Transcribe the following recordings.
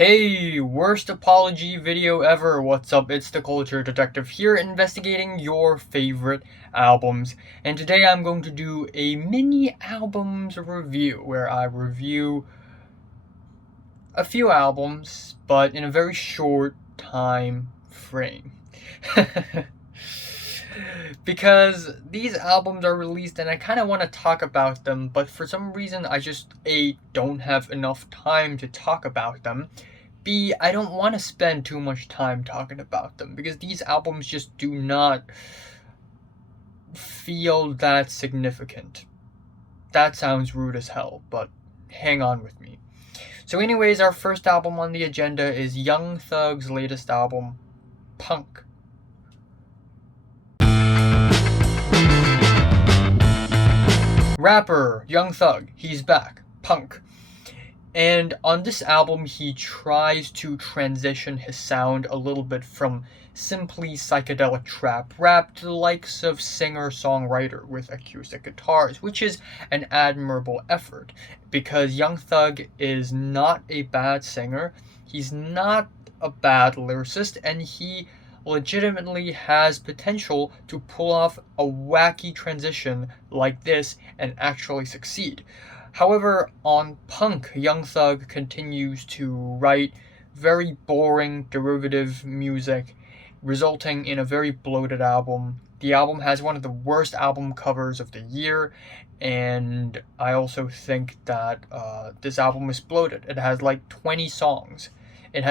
Hey, worst apology video ever. What's up? It's the Culture Detective here, investigating your favorite albums. And today I'm going to do a mini albums review where I review a few albums, but in a very short time frame. Because these albums are released and I kind of want to talk about them, but for some reason I just A, don't have enough time to talk about them. B, I don't want to spend too much time talking about them because these albums just do not feel that significant. That sounds rude as hell, but hang on with me. So anyways, our first album on the agenda is Young Thug's latest album, Punk. Rapper, Young Thug, he's back, Punk. And on this album, he tries to transition his sound a little bit from simply psychedelic trap rap to the likes of singer-songwriter with acoustic guitars, which is an admirable effort, because Young Thug is not a bad singer, he's not a bad lyricist, and he legitimately has potential to pull off a wacky transition like this and actually succeed. However, on Punk, Young Thug continues to write very boring derivative music, resulting in a very bloated album. The album has one of the worst album covers of the year, and I also think that this album is bloated. It has like 20 songs. And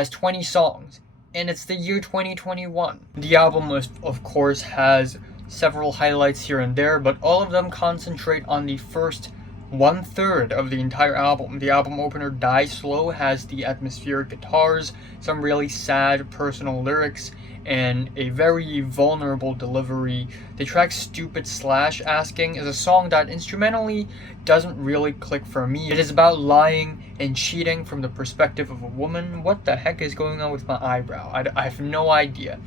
it's the year 2021. The album, of course, has several highlights here and there, but all of them concentrate on the first 1/3 of the entire album. The album opener, Die Slow, has the atmospheric guitars, some really sad personal lyrics, and a very vulnerable delivery. The track Stupid Slash Asking is a song that instrumentally doesn't really click for me. It is about lying and cheating from the perspective of a woman. What the heck is going on with my eyebrow? I have no idea.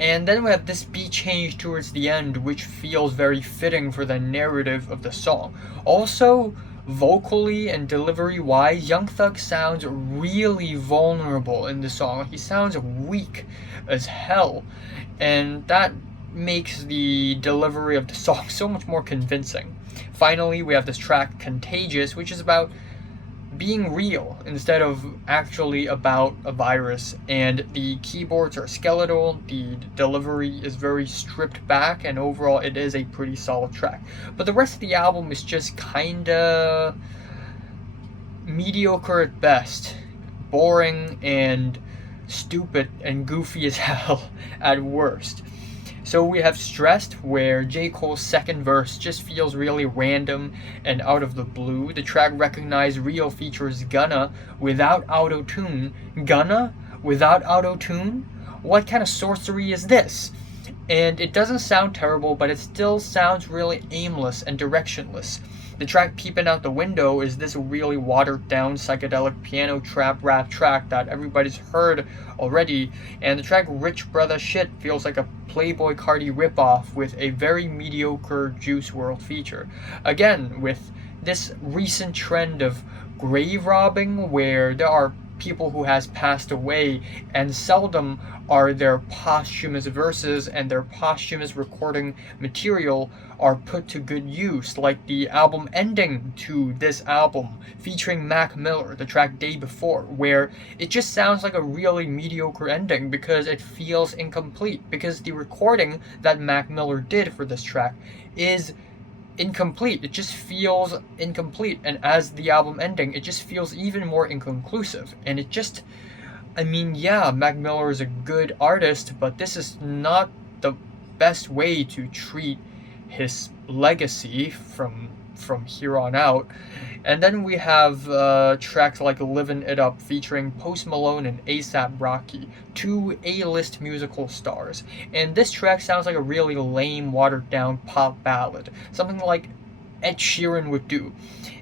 And then we have this beat change towards the end, which feels very fitting for the narrative of the song. Also, vocally and delivery-wise, Young Thug sounds really vulnerable in the song. He sounds weak as hell, and that makes the delivery of the song so much more convincing. Finally, we have this track, Contagious, which is about being real instead of actually about a virus, and the keyboards are skeletal, the delivery is very stripped back, and overall it is a pretty solid track. But the rest of the album is just kinda mediocre at best, boring and stupid and goofy as hell at worst. So we have Stressed, where J. Cole's second verse just feels really random and out of the blue. The track Recognized Real features Gunna without auto-tune. Gunna without auto-tune? What kind of sorcery is this? And it doesn't sound terrible, but it still sounds really aimless and directionless. The track Peeping Out the Window is this really watered down psychedelic piano trap rap track that everybody's heard already, and the track Rich Brother Shit feels like a Playboy Cardi ripoff with a very mediocre Juice WRLD feature. Again, with this recent trend of grave robbing, where there are people who has passed away, and seldom are their posthumous verses and their posthumous recording material are put to good use, like the album ending to this album featuring Mac Miller, the track Day Before, where it just sounds like a really mediocre ending because it feels incomplete, because the recording that Mac Miller did for this track is incomplete. It just feels incomplete, and as the album ending, it just feels even more inconclusive. And it just, yeah, Mac Miller is a good artist, but this is not the best way to treat his legacy from here on out. And then we have tracks like Livin' It Up featuring Post Malone and A$AP Rocky, two A-list musical stars. And this track sounds like a really lame, watered-down pop ballad, something like Ed Sheeran would do.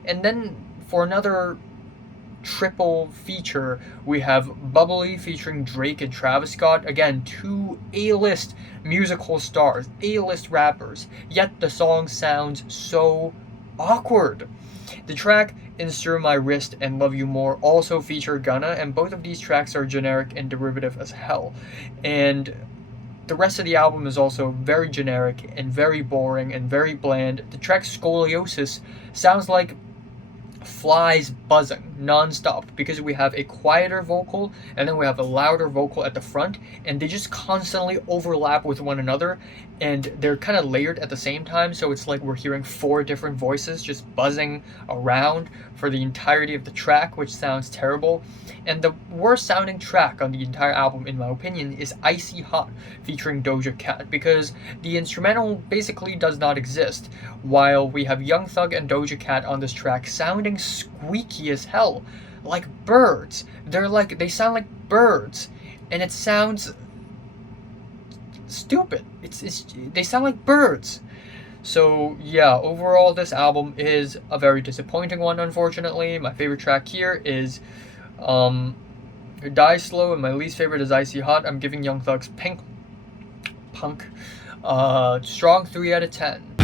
And then for another triple feature, we have Bubbly featuring Drake and Travis Scott. Again, two A-list musical stars, A-list rappers, yet the song sounds so awkward. The track Insure My Wrist and Love You More also feature Gunna, and both of these tracks are generic and derivative as hell. And the rest of the album is also very generic and very boring and very bland. The track Scoliosis sounds like flies buzzing non-stop because we have a quieter vocal and then we have a louder vocal at the front, and they just constantly overlap with one another, and they're kind of layered at the same time, so it's like we're hearing 4 different voices just buzzing around for the entirety of the track, which sounds terrible. And the worst sounding track on the entire album, in my opinion, is Icy Hot featuring Doja Cat, because the instrumental basically does not exist, while we have Young Thug and Doja Cat on this track sounding squeaky as hell, like birds. They sound like birds, and it sounds stupid. They sound like birds. So yeah, overall this album is a very disappointing one, unfortunately. My favorite track here is Die Slow, and my least favorite is Icy Hot. I'm giving Young Thug's Punk strong 3 out of 10.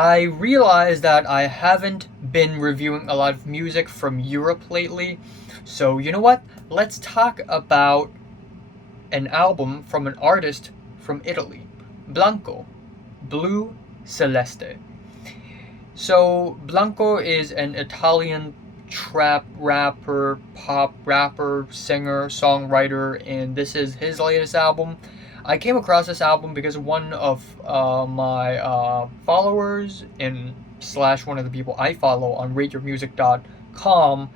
I realize that I haven't been reviewing a lot of music from Europe lately, so you know what? Let's talk about an album from an artist from Italy, Blanco, Blu Celeste. So Blanco is an Italian trap rapper, pop rapper, singer, songwriter, and this is his latest album. I came across this album because one of my followers and / one of the people I follow on rateyourmusic.com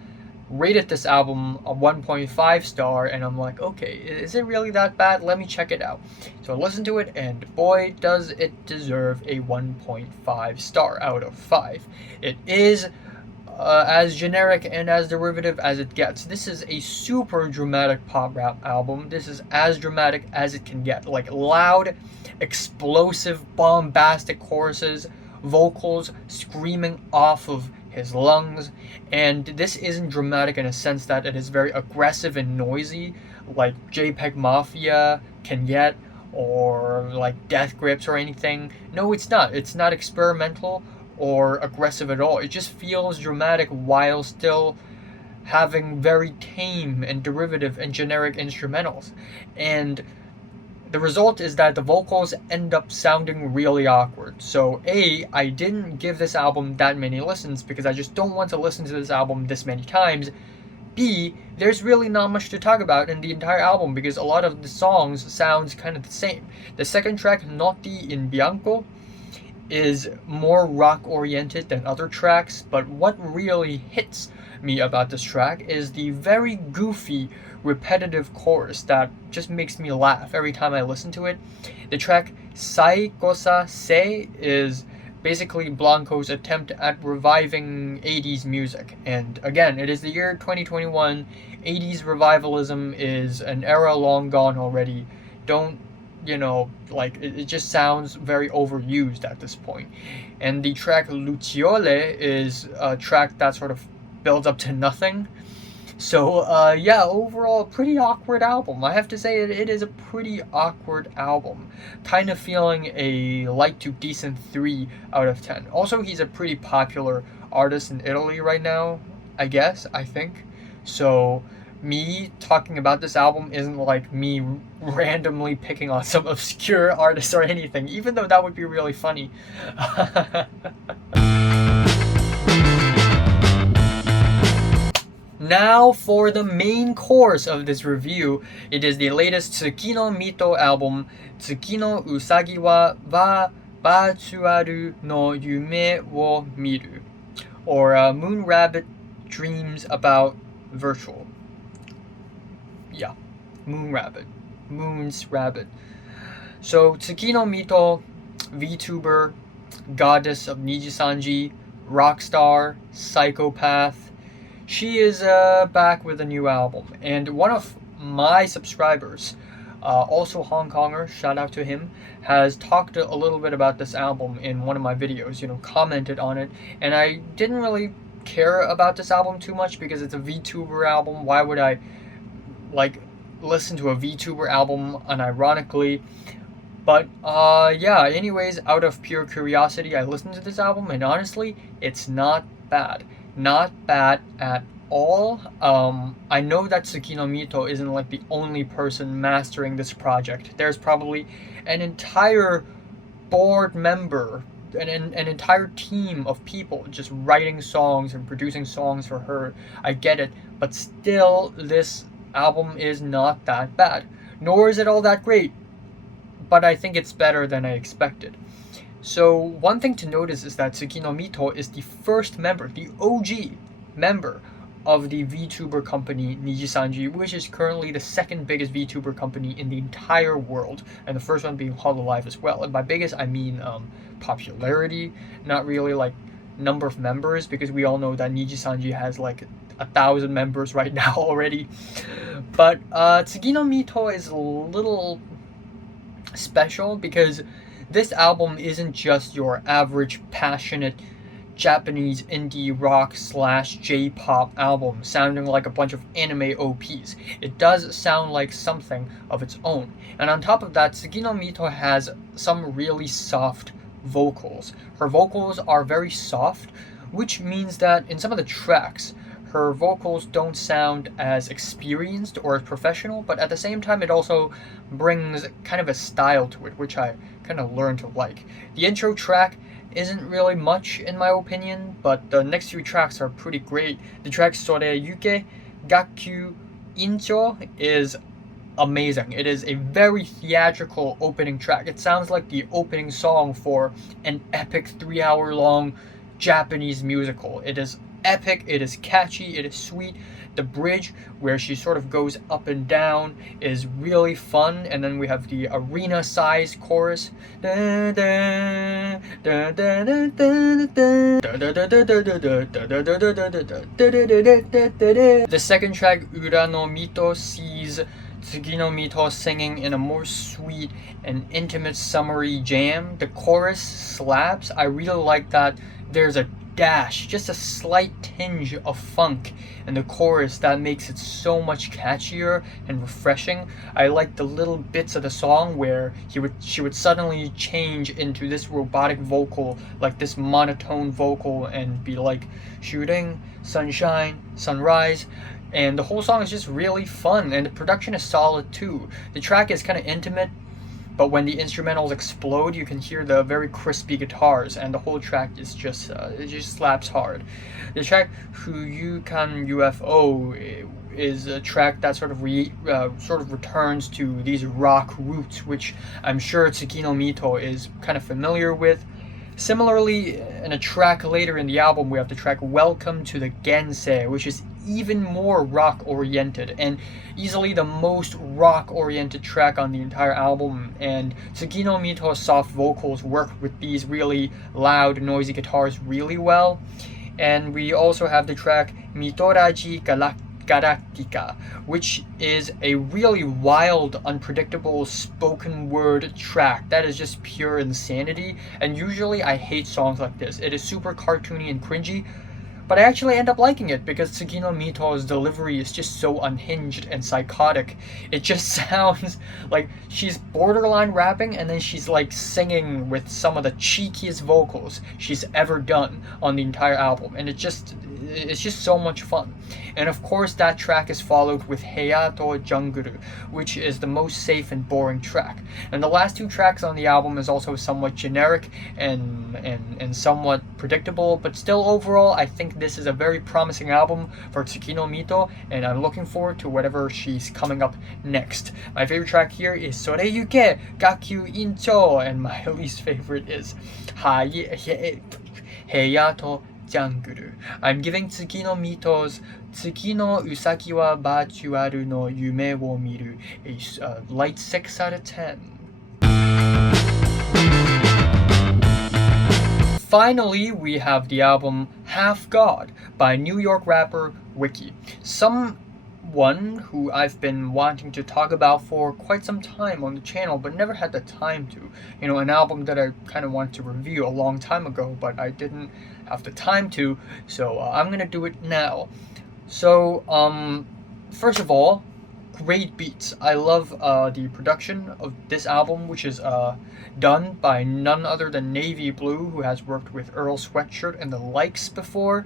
rated this album a 1.5 star, and I'm like, okay, is it really that bad? Let me check it out. So I listened to it, and boy, does it deserve a 1.5 star out of 5. It is as generic and as derivative as it gets. This is a super dramatic pop rap album. This is as dramatic as it can get. Like loud, explosive, bombastic choruses, vocals screaming off of his lungs, and this isn't dramatic in a sense that it is very aggressive and noisy like JPEG Mafia can get, or like Death Grips or anything. No, it's not. It's not experimental or aggressive at all. It just feels dramatic while still having very tame and derivative and generic instrumentals. And the result is that the vocals end up sounding really awkward. So A, I didn't give this album that many listens because I just don't want to listen to this album this many times. B, there's really not much to talk about in the entire album because a lot of the songs sounds kind of the same. The second track, Notti in Bianco, is more rock oriented than other tracks, but what really hits me about this track is the very goofy, repetitive chorus that just makes me laugh every time I listen to it. The track Sai Cosa Se is basically Blanco's attempt at reviving 80s music. And again, it is the year 2021. 80s revivalism is an era long gone already. Don't, it just sounds very overused at this point. And the track Luciole is a track that sort of builds up to nothing. So, yeah, overall, a pretty awkward album. I have to say it is a pretty awkward album. Kind of feeling a light to decent 3 out of 10. Also, he's a pretty popular artist in Italy right now, I think. So, me talking about this album isn't like me randomly picking on some obscure artist or anything, even though that would be really funny. Now for the main course of this review, it is the latest Tsukino Mito album, Tsukino Usagi wa vâ chūaru no Yume wo miru, or Moon Rabbit Dreams About Virtual. Yeah, Moon's Rabbit. So Tsukino Mito, VTuber, goddess of Nijisanji, rock star, psychopath. She is back with a new album, and one of my subscribers, also Hong Konger, shout out to him, has talked a little bit about this album in one of my videos, commented on it, and I didn't really care about this album too much because it's a VTuber album. Why would I, listen to a VTuber album unironically? But yeah, anyways, out of pure curiosity, I listened to this album, and honestly, it's not bad. Not bad at all. I know that Tsukino Mito isn't like the only person mastering this project. There's probably an entire board member, an entire team of people just writing songs and producing songs for her. I get it, but still, this album is not that bad. Nor is it all that great, but I think it's better than I expected. So one thing to notice is that Tsukino Mito is the first member, the OG member of the VTuber company Nijisanji, which is currently the second biggest VTuber company in the entire world, and the first one being Hololive as well. And by biggest, I mean popularity, not really like number of members, because we all know that Nijisanji has like 1,000 members right now already. But Tsukino Mito is a little special because this album isn't just your average passionate Japanese indie rock / J-pop album sounding like a bunch of anime OPs. It does sound like something of its own. And on top of that, Tsukino Mito has some really soft vocals. Her vocals are very soft, which means that in some of the tracks, her vocals don't sound as experienced or as professional, but at the same time it also brings kind of a style to it, which I kind of learned to like. The intro track isn't really much in my opinion, but the next few tracks are pretty great. The track Soreyuke, Gakkyu Iinchou is amazing. It is a very theatrical opening track. It sounds like the opening song for an epic 3-hour long Japanese musical. It is epic, it is catchy, it is sweet. The bridge where she sort of goes up and down is really fun, and then we have the arena size chorus. The second track, Uranomito, sees Tsukino Mito singing in a more sweet and intimate summery jam. The chorus slaps. I really like that there's a dash, just a slight tinge of funk in the chorus that makes it so much catchier and refreshing. I like the little bits of the song where she would suddenly change into this robotic vocal, like this monotone vocal, and be like shooting, sunshine, sunrise. And the whole song is just really fun, and the production is solid too. The track is kind of intimate, but when the instrumentals explode, you can hear the very crispy guitars, and the whole track is just it just slaps hard. The track Huyukan UFO is a track that sort of returns to these rock roots, which I'm sure Tsukino Mito is kind of familiar with. Similarly, in a track later in the album, we have the track Welcome to the Gense, which is even more rock-oriented, and easily the most rock-oriented track on the entire album. And Tsukino Mito's soft vocals work with these really loud, noisy guitars really well. And we also have the track Mitoraji Galactica, which is a really wild, unpredictable spoken word track that is just pure insanity. And usually I hate songs like this. It is super cartoony and cringy, but I actually end up liking it because Tsukino Mito's delivery is just so unhinged and psychotic. It just sounds like she's borderline rapping, and then she's like singing with some of the cheekiest vocals she's ever done on the entire album, and it's just so much fun. And of course that track is followed with Buya to Janguru, which is the most safe and boring track. And the last two tracks on the album is also somewhat generic and somewhat predictable, but still overall I think this is a very promising album for Tsukino Mito, and I'm looking forward to whatever she's coming up next. My favorite track here is Soreyuke, Gakkyu Iinchou, and my least favorite is Buya to Janguru. I'm giving Tsukino Mito's Tsukino Usagi wa vァーチュアルな夢をみるa light 6 out of 10. Finally, we have the album Half God by New York rapper Wiki. Someone who I've been wanting to talk about for quite some time on the channel, but never had the time to. You know, an album that I kind of wanted to review a long time ago, but I didn't have the time to, so I'm gonna do it now. So, first of all, great beats. I love the production of this album, which is done by none other than Navy Blue, who has worked with Earl Sweatshirt and the likes before,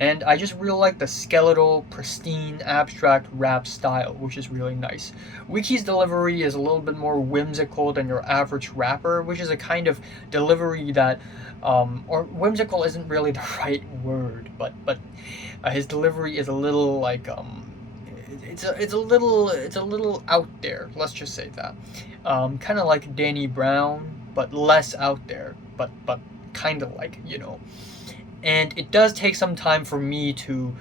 and I just really like the skeletal, pristine, abstract rap style, which is really nice. Wiki's delivery is a little bit more whimsical than your average rapper, which is a kind of delivery that, or whimsical isn't really the right word, but his delivery is a little like it's a little out there. Let's just say that, kind of like Danny Brown, but less out there. But kind of like, you know. And it does take some time for me to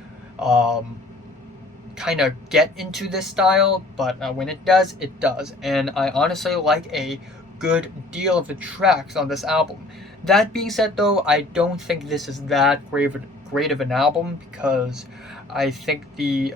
kind of get into this style, but when it does, it does. And I honestly like a good deal of the tracks on this album. That being said, though, I don't think this is that great of an album, because I think the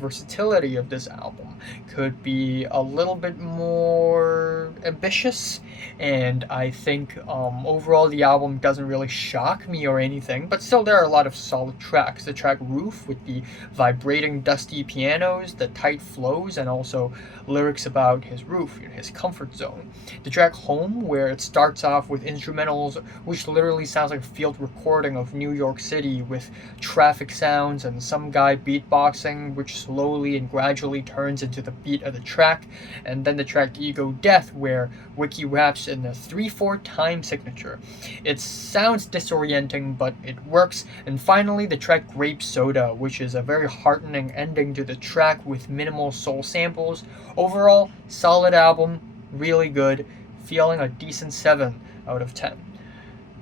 versatility of this album could be a little bit more ambitious, and I think overall the album doesn't really shock me or anything, but still there are a lot of solid tracks. The track Roof, with the vibrating dusty pianos, the tight flows, and also lyrics about his roof, his comfort zone. The track Home, where it starts off with instrumentals which literally sounds like a field recording of New York City, with traffic sounds and some guy beatboxing, which slowly and gradually turns into the beat of the track. And then the track Ego Death, where Wiki raps in a 3/4 time signature. It sounds disorienting, but it works. And finally, the track Grape Soda, which is a very heartening ending to the track with minimal soul samples. Overall, solid album, really good, feeling a decent 7 out of 10.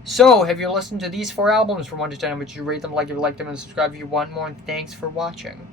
So, have you listened to these 4 albums from 1 to 10? Would you rate them, like if you like them, and subscribe if you want more? And thanks for watching.